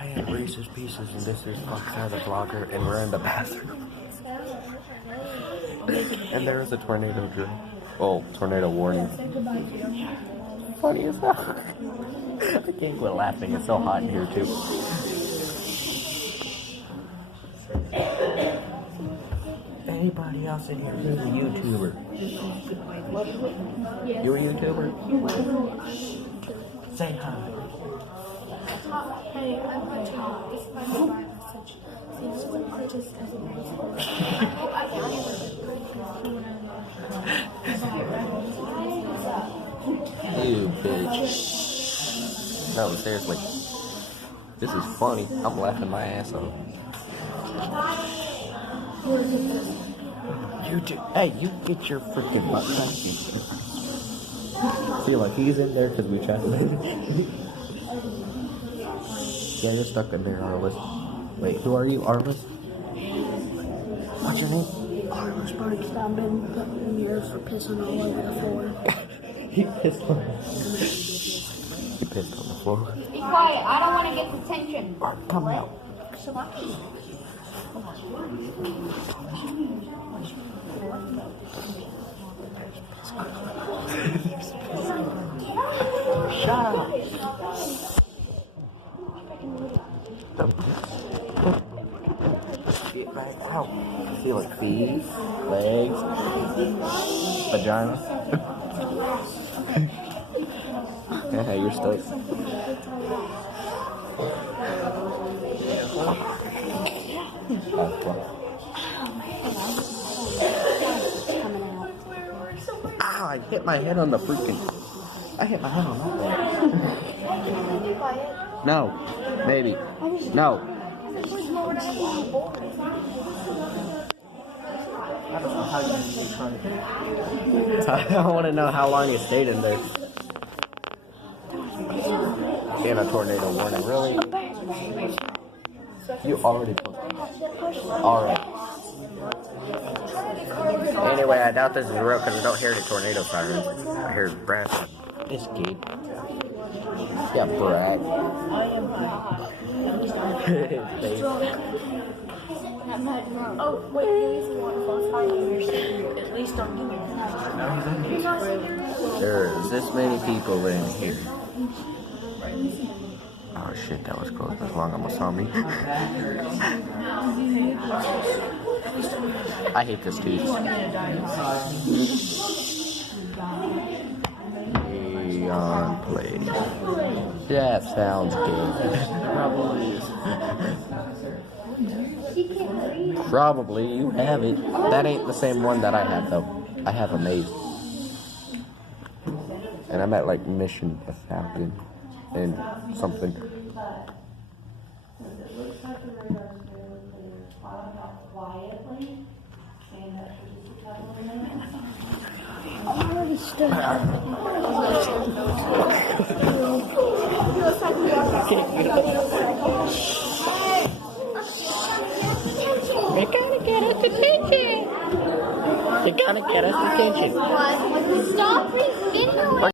giant Reese's Pieces, and this is Foxfire the vlogger, and we're in the bathroom. And there is a tornado drill. Oh, tornado warning. Funny as hell. I can't quit laughing. It's so hot in here too. Anybody else in here who's a YouTuber? You a YouTuber? Say hi. Hey, I'm a top. This is my message. See what artist as You bitch. No, seriously. This is funny. I'm laughing my ass off. Hey, you get your freaking butt back. Feel like he's in there because we translated. Yeah, you're stuck in there, Arliss. Wait, who are you, Arliss? What's your name? Arliss Burns. I've been putting in years for pissing all over the floor. He pissed on He pissed on the floor. Be quiet, I don't want to get detention. Alright, come out. Shut up. Get back out. See like feet, legs, vagina. Yeah, you're stoked. Ow, I hit my head on the freaking... I hit my head on that. No. Maybe. No. I want to know how long you stayed in there. In a tornado warning, really? You already put alright. Anyway, I doubt this is real because I don't hear the tornado sirens. I hear brass. It's good. Yeah, brag. Oh, wait, there is a waterfall. At least don't give me that. There's this many people in here. Oh shit, that was close. That's long almost saw me. I hate this dude. Neon play. That sounds good. Probably you have it. That ain't the same one that I have though. I have a maze. And I'm at like mission 1,000 and something. I already stood. You gotta get us attention. You gotta get us attention. What? Stop freaking